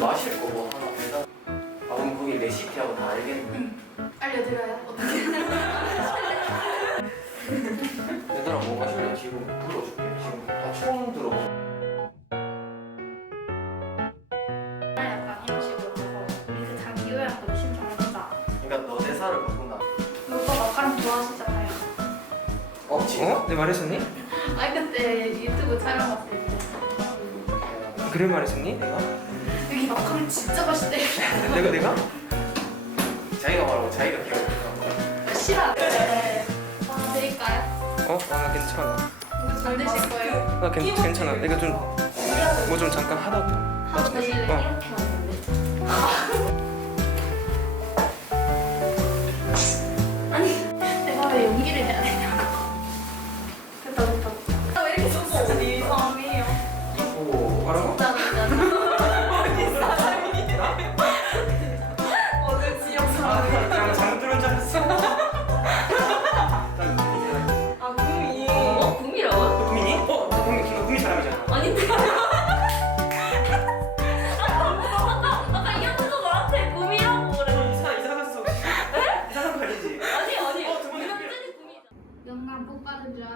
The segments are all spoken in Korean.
마실 거뭐 하나 배달. 아 그럼 거기 레시피하고 다 알겠네. 알려드려요. 어떻게? 얘들아 뭐 마실래? 지금 불러줄게. 지금 다 처음 들어. 아, 그러니까 어? 어? 내 말했었니? 아 그때 유튜브 촬영 봤을 때. 그래 말했었니? 내가? 마카롱 진짜 맛있대. 내가 내가? 자기가 말하고 자기가 기억해. 싫어. 네. 드릴까요? 어? 아, 나 괜찮아. 이거 잘 드실 거예요? 나 괜, 괜찮아. 내가 좀뭐 좀 잠깐 하다. 하고 드실래요? 어.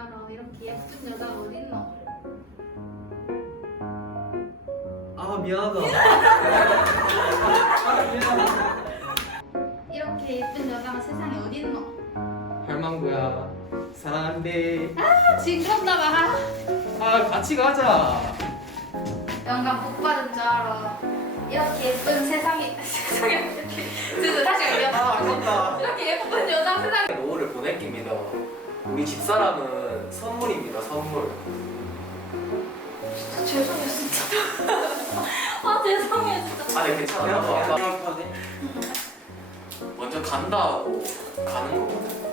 알아. 이렇게 예쁜 여자가 어딨노? 아 미안하다. 이렇게 예쁜 여자가 세상에 어딨노? 할망구야 사랑한대. 아 징그럽다 봐. 아 같이 가자. 영감 복 받은 줄 알아. 이렇게 예쁜 세상에 세상에 이렇게 다시 얘기하자. 아깝다. 이렇게 예쁜 여자 세상에 노후를 보낼깁니다. 우리 집사람은 선물입니다 선물. 진짜 죄송해요 진짜. 아 죄송해요 진짜. 아네 괜찮아. 내가 나도 아까 돼? 먼저 간다고 가는 거거든.